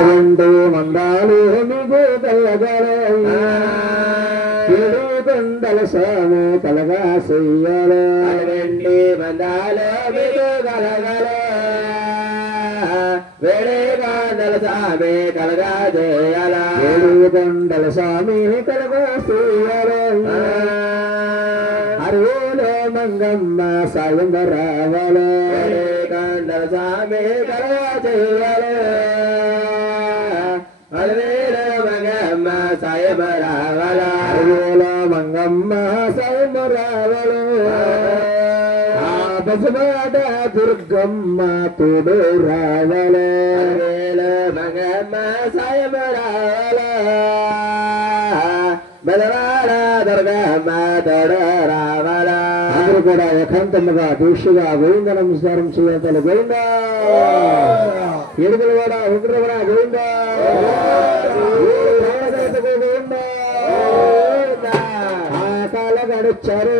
రెండు మందాలు మీకు కలగలే కొండల స్వామి కలగా చెయ్యాలి రెండు మందాలు మీకు కలగలే వేడే కొండల స్వామి కలగా చేయాల కొండల స్వామి కలగా చెయ్యాలి అరువులో మంగమ్మ సాయం రావాలే కొండల స్వామి కలగా చేయాలి అరువులో మంగమ్మ సాయం రావాల అరువులో మంగమ్మ సాయం రావాలు బసవాడ దుర్గమ్మ తోడు రావాలే అరువులో మంగమ్మ సాయం రావాల బలవాడ దుర్గమ్మ తోడు రావాల అందరూ కూడా ఏకాంతముగా దీక్షగా గోవింద నమస్కారం చేయాలి గోవింద ఏడుగుల వాడ ఉగ్రవడ గోవింద గోవింద ఆ కాల గడిచారు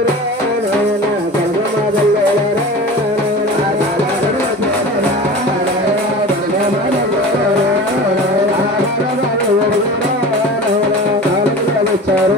చారు